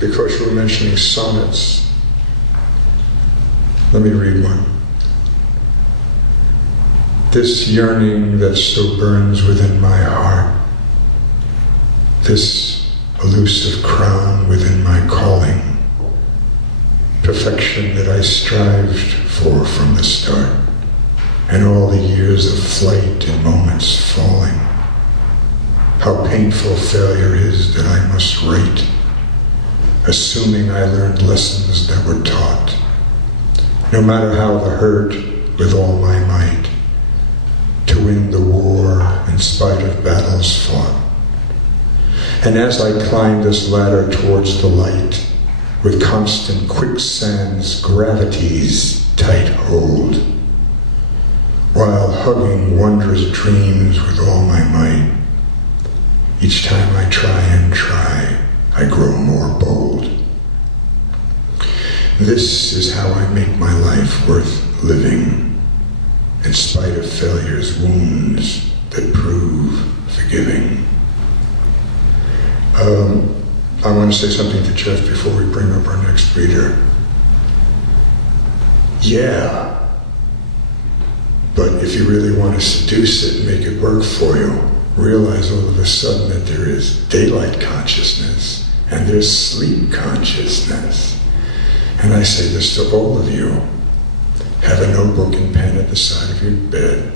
because you were mentioning sonnets, let me read one. This yearning that so burns within my heart, this elusive crown within my calling, perfection that I strived for from the start, and all the years of flight and moments falling. How painful failure is that I must rate, assuming I learned lessons that were taught, no matter how the hurt, with all my might, to win the war in spite of battles fought. And as I climb this ladder towards the light, with constant quicksands, gravity's tight hold, while hugging wondrous dreams with all my might, each time I try, I grow more bold. This is how I make my life worth living, in spite of failure's wounds that prove forgiving. I want to say something to Jeff before we bring up our next reader. Yeah, but if you really want to seduce it and make it work for you, realize all of a sudden that there is daylight consciousness and there's sleep consciousness. And I say this to all of you. Have a notebook and pen at the side of your bed,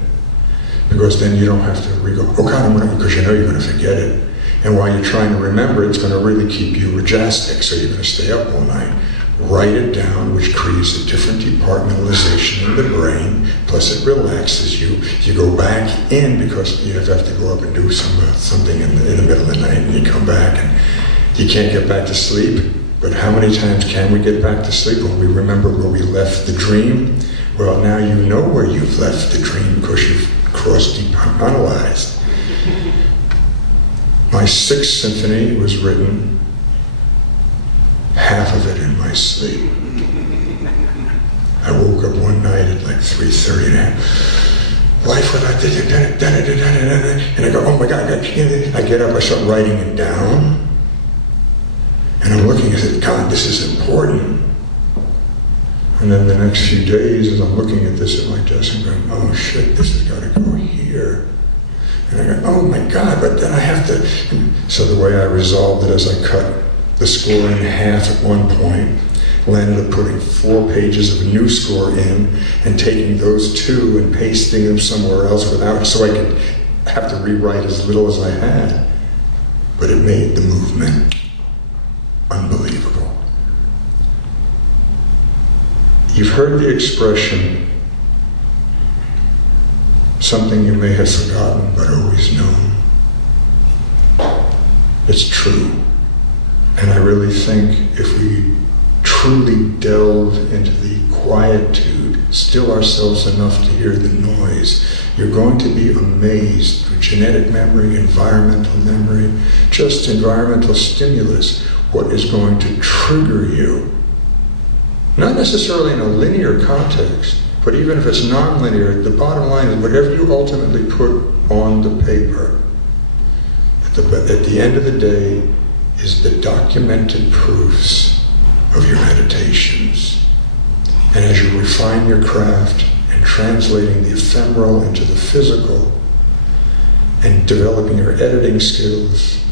because then you don't have to go, oh God, I'm gonna, because you know you're going to forget it. And while you're trying to remember, it's going to really keep you rejastic, so you're going to stay up all night. Write it down, which creates a different departmentalization in the brain, plus it relaxes you. You go back in because you have to go up and do something in the middle of the night, and you come back and you can't get back to sleep. But how many times can we get back to sleep when we remember where we left the dream? Well, now you know where you've left the dream because you've cross-departmentalized. My Sixth Symphony was written, half of it in my sleep. I woke up one night at like 3:30 and life without and I go, oh my God, I get up, I start writing it down, and I'm looking, I said, God, this is important. And then the next few days, as I'm looking at this at my desk, I'm going, oh shit, this has got to go here. And I go, oh my God, but then I have to. So the way I resolved it is I cut the score in half at one point, landed up putting 4 pages of a new score in and taking those 2 and pasting them somewhere else without, so I could have to rewrite as little as I had. But it made the movement unbelievable. You've heard the expression, something you may have forgotten but always known. It's true. And I really think if we truly delve into the quietude, still ourselves enough to hear the noise, you're going to be amazed through genetic memory, environmental memory, just environmental stimulus, what is going to trigger you. Not necessarily in a linear context, but even if it's nonlinear, the bottom line is whatever you ultimately put on the paper, at the end of the day, is the documented proofs of your meditations. And as you refine your craft and translating the ephemeral into the physical, and developing your editing skills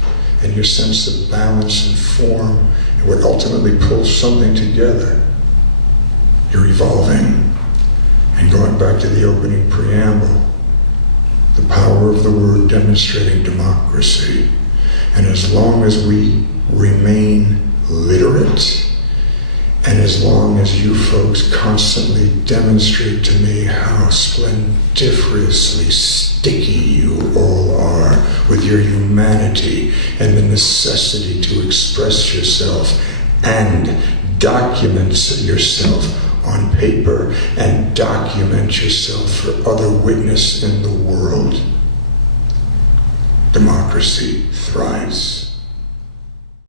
and your sense of balance and form, and what ultimately pulls something together, you're evolving. And going back to the opening preamble, the power of the word demonstrating democracy. And as long as we remain literate, and as long as you folks constantly demonstrate to me how splendiferously sticky you all are with your humanity and the necessity to express yourself and document yourself on paper and document yourself for other witness in the world, democracy thrives.